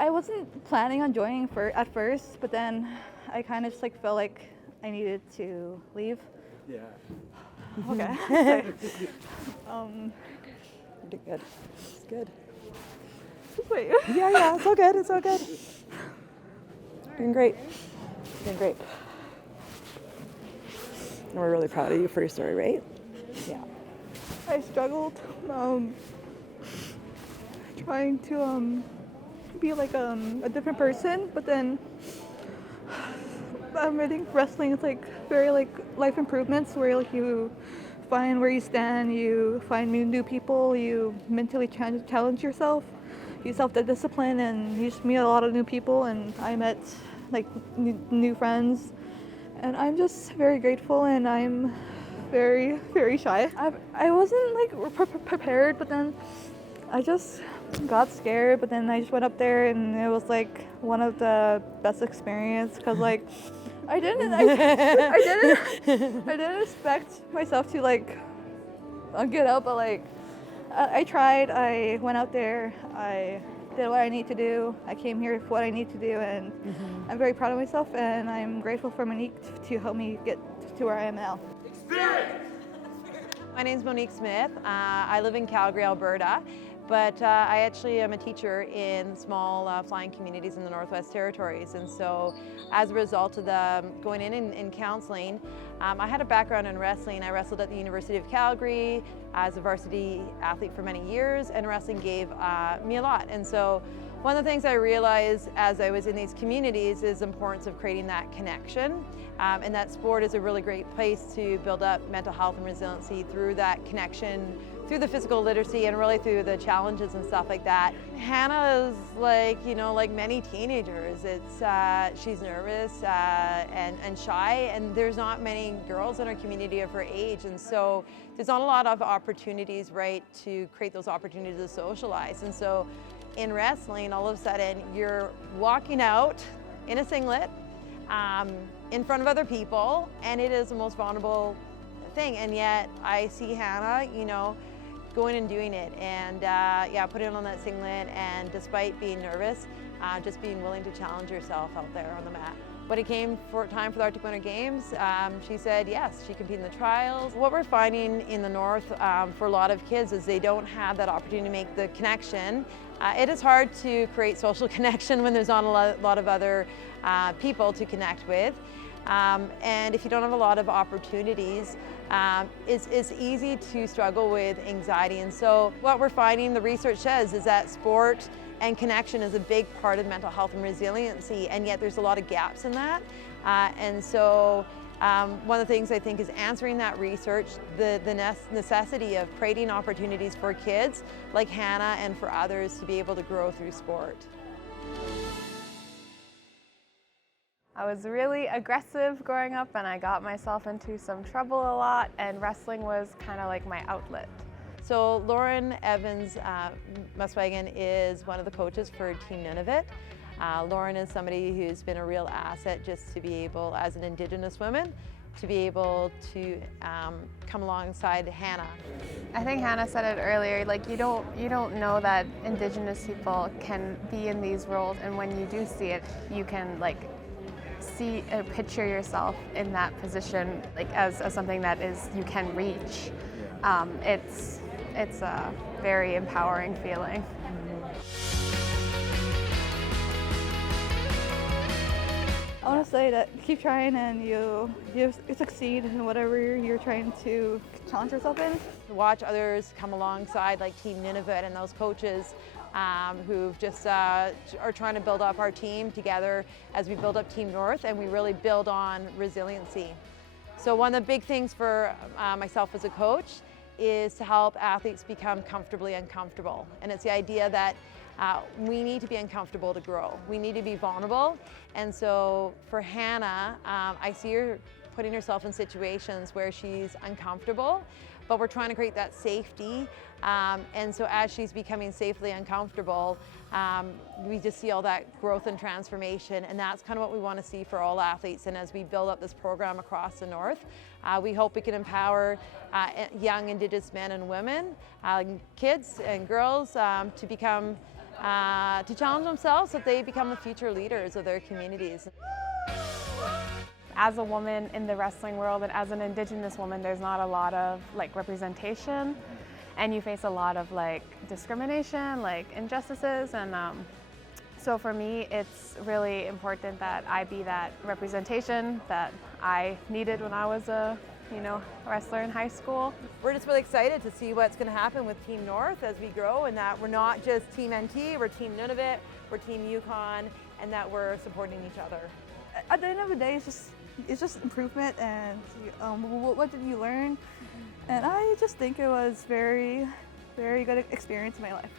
I wasn't planning on joining at first, but then I kind of just like felt like I needed to leave. Yeah. Okay. You did good. It's good. Wait. Yeah, it's all good. It's all good. Doing great. Doing great. And we're really proud of you for your story, right? Yeah. I struggled trying to be like a different person, but then I think wrestling is like very like life improvements where like you find where you stand, you find new people, you mentally challenge yourself, you self-discipline, and you just meet a lot of new people. And I met like new friends, and I'm just very grateful, and I'm very, very shy. I wasn't like prepared, but then I just got scared, but then I just went up there, and it was like one of the best experiences because like I didn't expect myself to like get up, but like I tried. I went out there. I did what I need to do. I came here for what I need to do, and I'm very proud of myself, and I'm grateful for Monique to help me get to where I am now. My name's Monique Smith. I live in Calgary, Alberta, but I actually am a teacher in small flying communities in the Northwest Territories. And so as a result of going in counseling, I had a background in wrestling. I wrestled at the University of Calgary as a varsity athlete for many years, and wrestling gave me a lot. And so one of the things I realized as I was in these communities is the importance of creating that connection, and that sport is a really great place to build up mental health and resiliency through that connection, through the physical literacy, and really through the challenges and stuff like that. Hannah is like, you know, like many teenagers. She's nervous and shy, and there's not many girls in our community of her age, and so there's not a lot of opportunities, right, to create those opportunities to socialize. And so in wrestling, all of a sudden, you're walking out in a singlet in front of other people, and it is the most vulnerable thing. And yet I see Hannah, you know, going and doing it, and yeah, putting on that singlet, and despite being nervous, just being willing to challenge yourself out there on the mat. When it came time for the Arctic Winter Games, she said yes, she competed in the trials. What we're finding in the North for a lot of kids is they don't have that opportunity to make the connection. It is hard to create social connection when there's not a lot of other people to connect with. And if you don't have a lot of opportunities, it's easy to struggle with anxiety. And so what we're finding, the research says, is that sport and connection is a big part of mental health and resiliency, and yet there's a lot of gaps in that. And so one of the things I think is answering that research, the necessity of creating opportunities for kids like Hannah and for others to be able to grow through sport. I was really aggressive growing up, and I got myself into some trouble a lot, and wrestling was kind of like my outlet. So Lauren Evans Muswagon is one of the coaches for Team N.W.T. Lauren is somebody who's been a real asset just to be able, as an Indigenous woman, to be able to come alongside Hannah. I think Hannah said it earlier, like you don't know that Indigenous people can be in these roles, and when you do see it, you can like see picture yourself in that position, like as something that you can reach. It's a very empowering feeling. I want to say that keep trying, and you succeed in whatever you're trying to challenge yourself in. To watch others come alongside, like Team N.W.T and those coaches who've just are trying to build up our team together as we build up Team North, and we really build on resiliency. So one of the big things for myself as a coach is to help athletes become comfortably uncomfortable. And it's the idea that we need to be uncomfortable to grow. We need to be vulnerable. And so for Hannah, I see her putting herself in situations where she's uncomfortable, but we're trying to create that safety. And so as she's becoming safely uncomfortable, we just see all that growth and transformation, and that's kind of what we want to see for all athletes. And as we build up this program across the North, we hope we can empower young Indigenous men and women, kids and girls to become to challenge themselves so that they become the future leaders of their communities. As a woman in the wrestling world and as an Indigenous woman, there's not a lot of like representation, and you face a lot of like discrimination, like injustices, and so for me, it's really important that I be that representation that I needed when I was a wrestler in high school. We're just really excited to see what's going to happen with Team North as we grow, and that we're not just Team N.W.T, we're Team N.W.T, we're Team Yukon, and that we're supporting each other. At the end of the day, it's just improvement, and what did you learn? And I just think it was very, very good experience in my life.